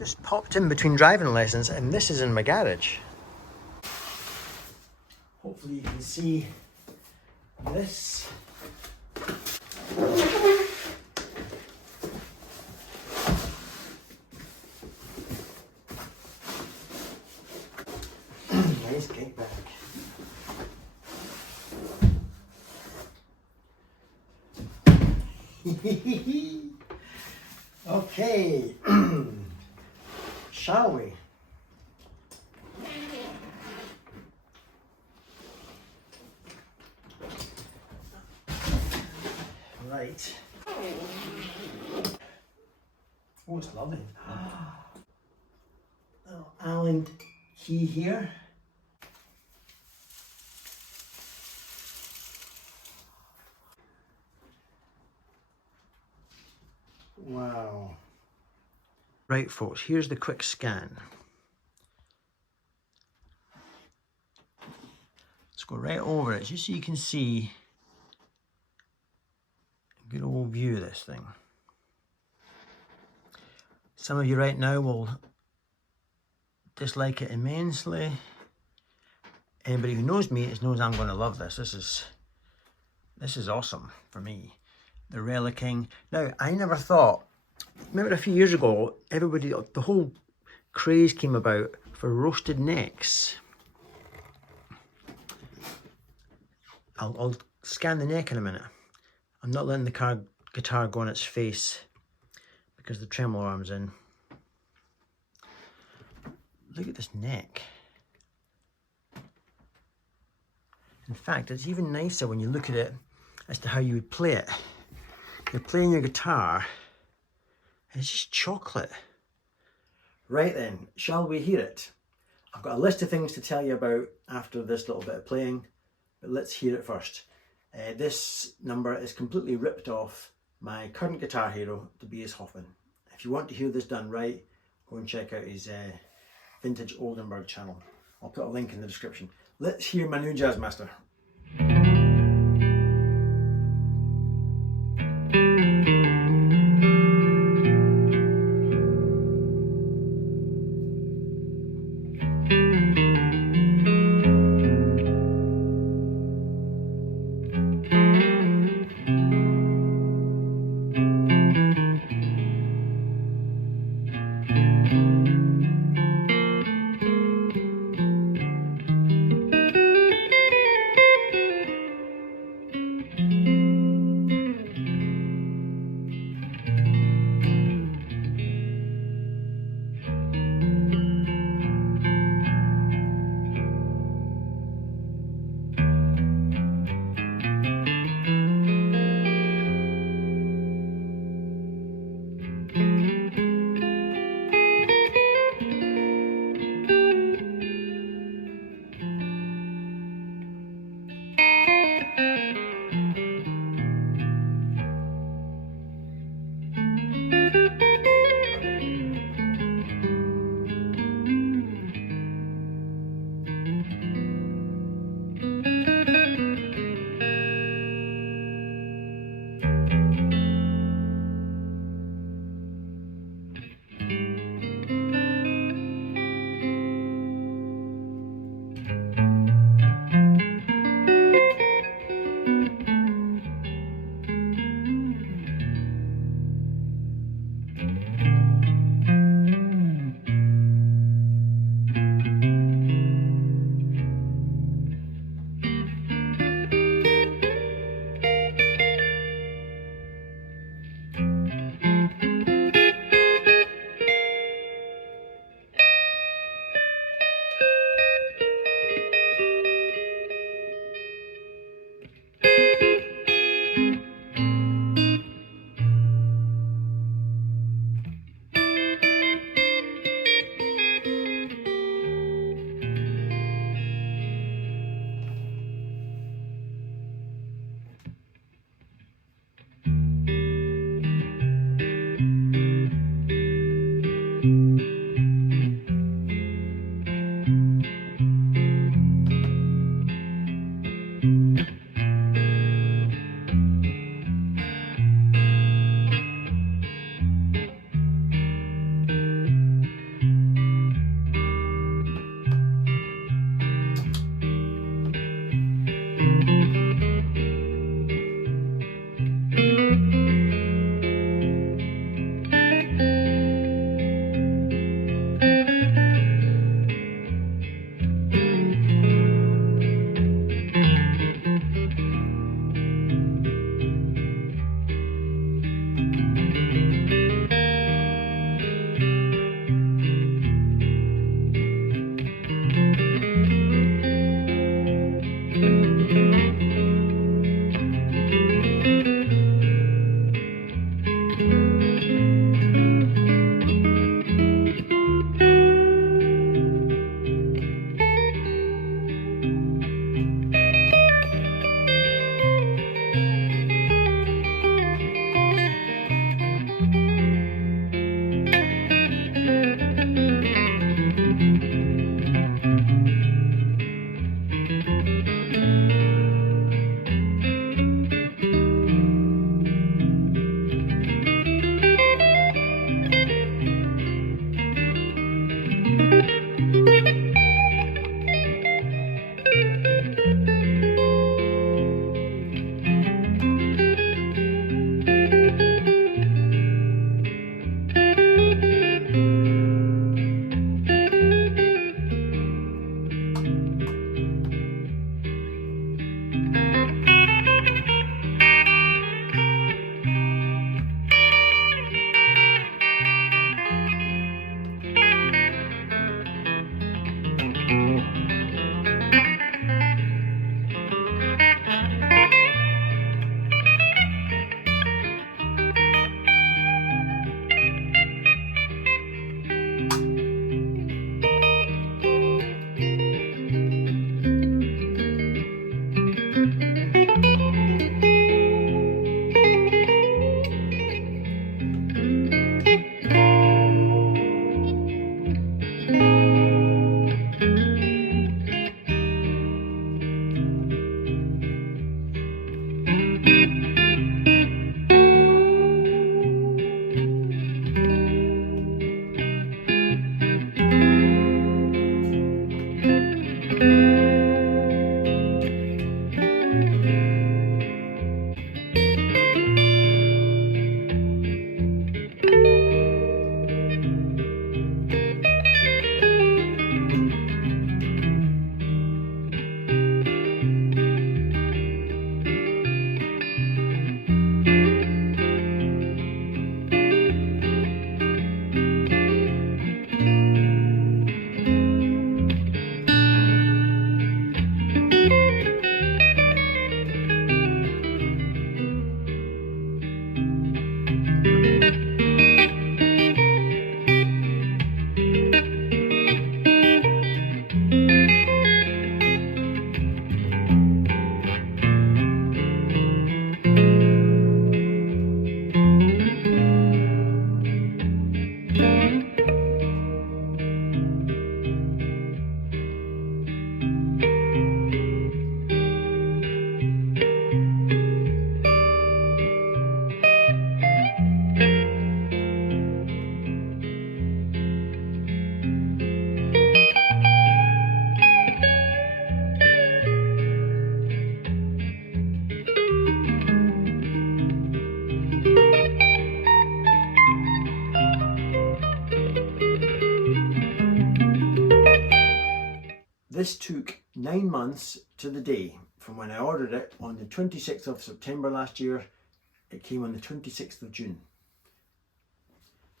Just popped in between driving lessons, and this is in my garage. Hopefully you can see this. Nice kickback. Okay, shall we? Right. Oh, it's lovely. Little Allen key here. Wow. Right, folks, here's the quick scan. Let's go right over it just so you can see a good old view of this thing. Some of you right now will dislike it immensely. Anybody who knows me knows I'm going to love this. This is awesome for me. The relicking. Now, I never thought, remember a few years ago, everybody, the whole craze came about for roasted necks. I'll scan the neck in a minute. I'm not letting the guitar go on its face because the tremolo arm's in. Look at this neck. In fact, it's even nicer when you look at it as to how you would play it. You're playing your guitar and it's just chocolate. Right then, shall we hear it? I've got a list of things to tell you about after this little bit of playing, but let's hear it first. This number is completely ripped off my current guitar hero, Tobias Hoffman. If you want to hear this done right, go and check out his Vintage Oldenburg channel. I'll put a link in the description. Let's hear my new Jazzmaster. This took 9 months to the day from when I ordered it on the 26th of September last year. It came on the 26th of June.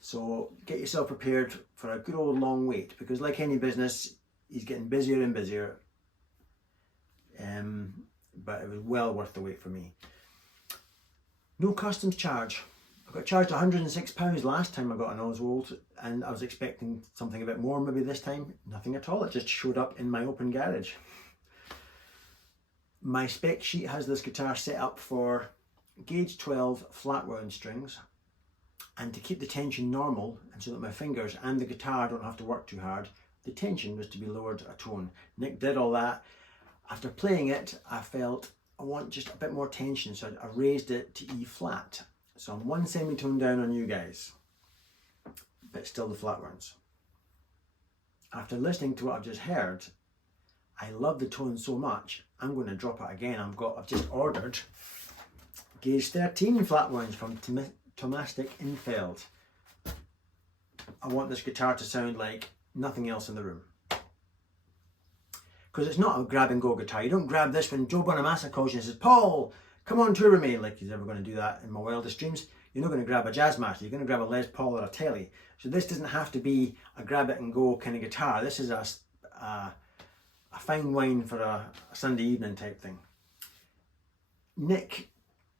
So get yourself prepared for a good old long wait, because like any business, he's getting busier and busier. But it was well worth the wait for me. No customs charge. I got charged £106 last time I got an Oswald, and I was expecting something a bit more maybe this time. Nothing at all, it just showed up in my open garage. My spec sheet has this guitar set up for gauge 12 flat wound strings, and to keep the tension normal and so that my fingers and the guitar don't have to work too hard, the tension was to be lowered a tone. Nick did all that. After playing it, I felt I want just a bit more tension, so I raised it to E flat. So I'm one semitone down on you guys, but still the flat wounds. After listening to what I've just heard, I love the tone so much, I'm going to drop it again. I've just ordered gauge 13 flat wounds from Tomastic Infeld. I want this guitar to sound like nothing else in the room. Because it's not a grab and go guitar. You don't grab this when Joe Bonamassa calls you and says, Paul, come on tour with me, like he's ever going to do that in my wildest dreams. You're not going to grab a Jazzmaster, you're going to grab a Les Paul or a Telly. So this doesn't have to be a grab it and go kind of guitar. This is a fine wine for a Sunday evening type thing. Nick,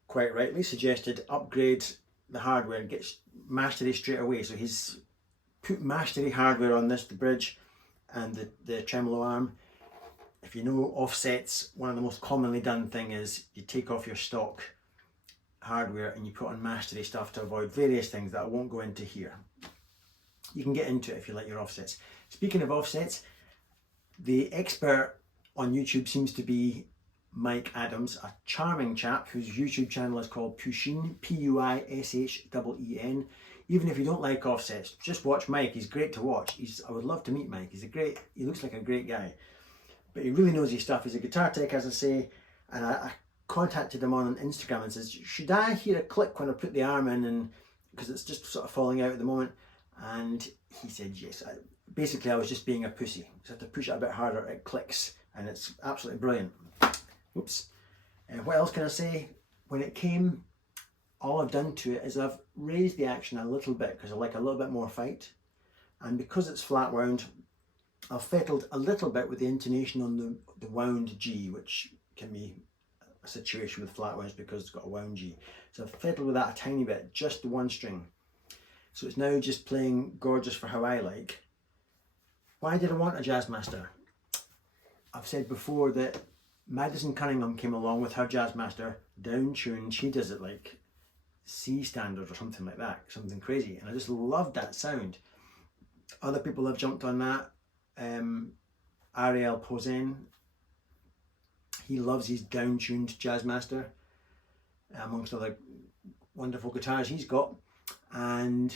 quite rightly, suggested upgrade the hardware and get mastery straight away. So he's put mastery hardware on this, the bridge and the tremolo arm. If you know offsets, one of the most commonly done thing is you take off your stock hardware and you put on mastery stuff to avoid various things that I won't go into here. You can get into it if you like your offsets. Speaking of offsets, the expert on YouTube seems to be Mike Adams, a charming chap whose YouTube channel is called Puisheen, Puisheen. Even if you don't like offsets, just watch Mike. He's great to watch. I would love to meet Mike. He looks like a great guy, but he really knows his stuff. He's a guitar tech, as I say, and I contacted him on Instagram and says, should I hear a click when I put the arm in, and because it's just sort of falling out at the moment? And he said yes. Basically, I was just being a pussy. So I have to push it a bit harder, it clicks, and it's absolutely brilliant. Oops. What else can I say? When it came, all I've done to it is I've raised the action a little bit because I like a little bit more fight. And because it's flat wound, I've fiddled a little bit with the intonation on the wound G, which can be a situation with flat wounds because it's got a wound G. So I've fiddled with that a tiny bit, just the one string. So it's now just playing gorgeous for how I like. Why did I want a Jazzmaster? I've said before that Madison Cunningham came along with her Jazzmaster, down tuned. She does it like C standard or something like that, something crazy. And I just loved that sound. Other people have jumped on that. Ariel Posen, he loves his down tuned Jazzmaster, amongst other wonderful guitars he's got. And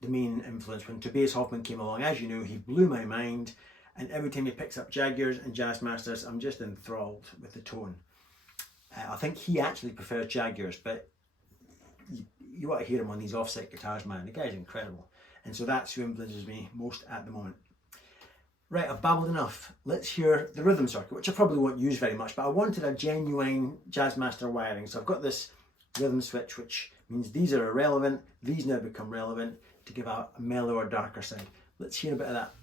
the main influence, when Tobias Hoffman came along, as you know, he blew my mind. And every time he picks up Jaguars and Jazzmasters, I'm just enthralled with the tone. I think he actually prefers Jaguars, but you want to hear him on these offset guitars, man. The guy's incredible. And so that's who influences me most at the moment. Right, I've babbled enough. Let's hear the rhythm circuit, which I probably won't use very much, but I wanted a genuine Jazzmaster wiring. So I've got this rhythm switch, which means these are irrelevant. These now become relevant to give a mellower, darker sound. Let's hear a bit of that.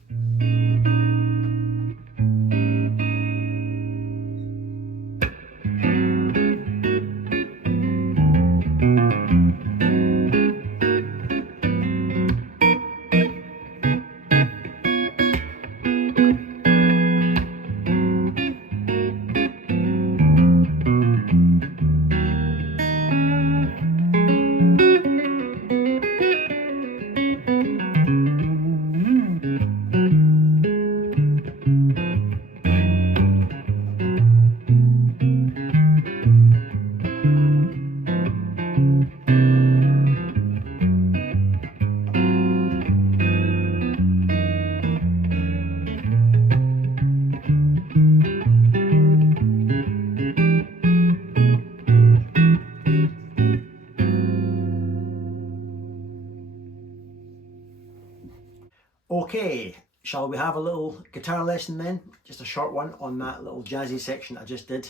Okay, shall we have a little guitar lesson then? Just a short one on that little jazzy section I just did.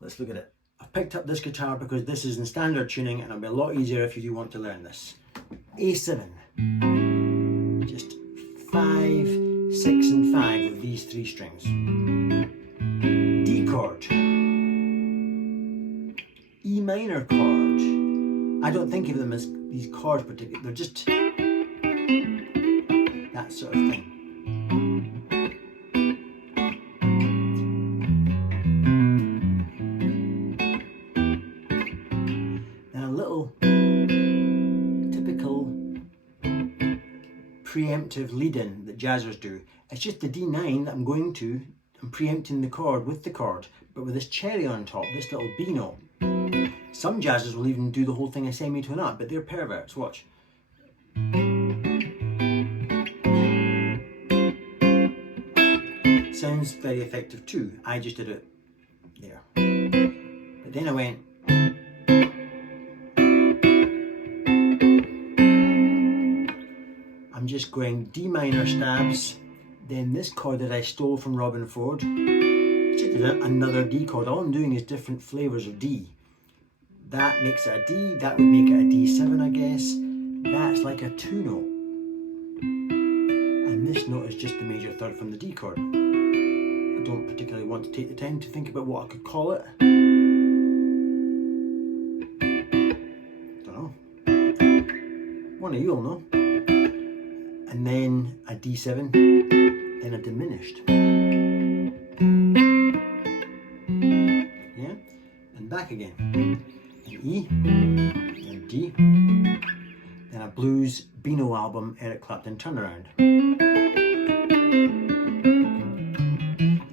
Let's look at it. I've picked up this guitar because this is in standard tuning and it'll be a lot easier if you do want to learn this. A7. Just 5, 6 and 5 with these 3 strings. D chord. E minor chord. I don't think of them as these chords particularly, they're just that sort of thing. Then a little typical preemptive lead-in that jazzers do. It's just the D9 that I'm preempting the chord with the chord, but with this cherry on top, this little B note. Some jazzers will even do the whole thing a semitone up, but they're perverts, watch. Sounds very effective too. I just did it there. But then I went. I'm just going D minor stabs, then this chord that I stole from Robin Ford, just another D chord. All I'm doing is different flavors of D. That makes it a D, that would make it a D7 I guess. That's like a 2 note. And this note is just the major third from the D chord. I don't particularly want to take the time to think about what I could call it. Don't know. One of you will know. And then a D7, then a diminished. Yeah? And back again. An E, and D, then a blues Beano album, Eric Clapton turnaround.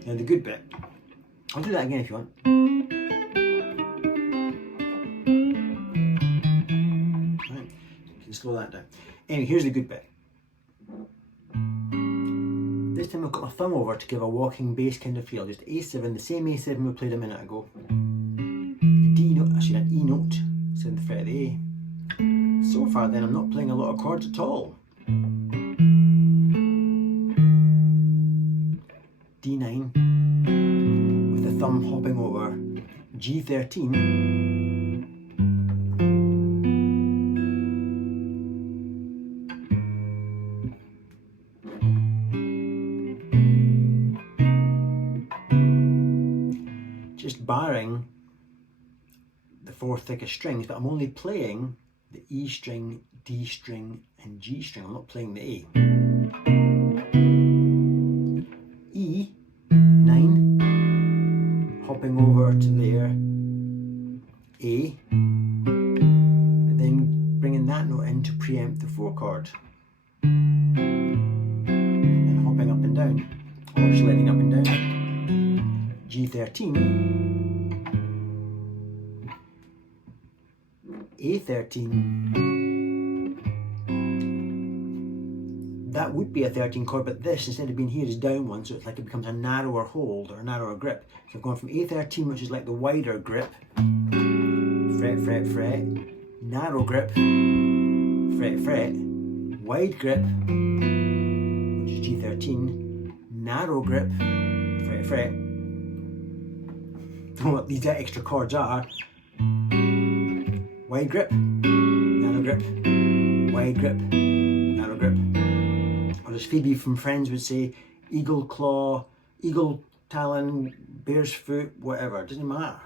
Now the good bit, I'll do that again if you want. Right, you can slow that down. Anyway, here's the good bit. This time I've got my thumb over to give a walking bass kind of feel. Just A7, the same A7 we played a minute ago. A D note, actually an E note, 7th fret of the A. So far then I'm not playing a lot of chords at all. D9 with the thumb hopping over G13. Just barring the 4 thickest strings, but I'm only playing the E string, D string and G string. I'm not playing the A. E, 9, hopping over to there, A, but then bringing that note in to preempt the 4 chord. And hopping up and down, or sliding up and down. G13, A13, that would be a 13 chord, but this, instead of being here, is down one, so it's like it becomes a narrower hold or a narrower grip. So I've gone from A13, which is like the wider grip, fret, fret, fret, narrow grip, fret, fret, wide grip, which is G13, narrow grip, fret, fret. Don't know what these extra chords are. Wide grip, narrow grip, wide grip, narrow grip. Or as Phoebe from Friends would say, eagle claw, eagle talon, bear's foot, whatever, it doesn't matter.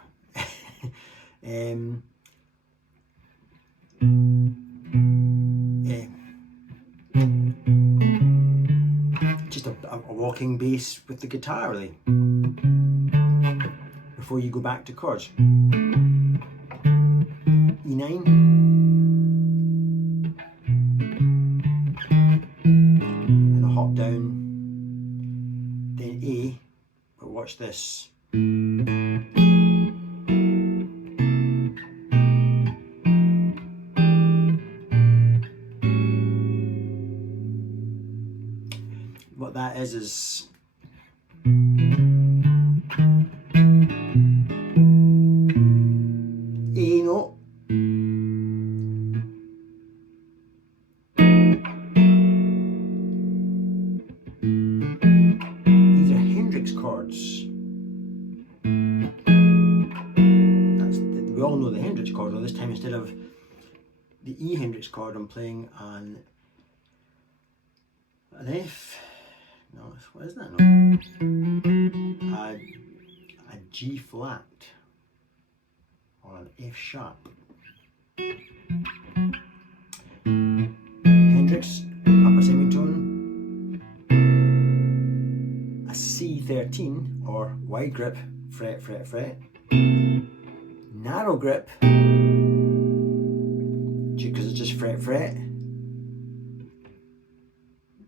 Just a walking bass with the guitar really. Before you go back to chords. E9, and a hop down, then A, but watch this. What that is A note, instead of the E Hendrix chord, I'm playing an F. No, what is that? No, a G flat or an F sharp. Hendrix, upper semitone, a C13 or wide grip, fret, fret, fret, narrow grip, because it's just fret, fret,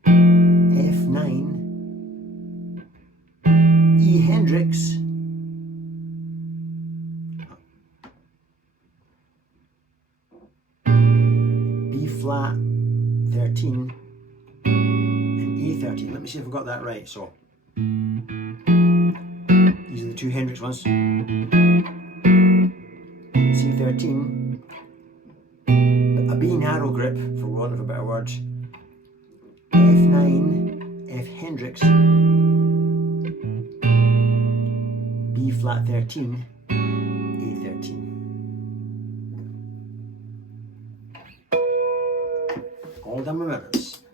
F9, E Hendrix, B flat 13, and A13. Let me see if I got that right. So these are the two Hendrix ones. C13, a B narrow grip, for want of a better word, F9, F Hendrix, B flat 13, A13. All done with mirrors.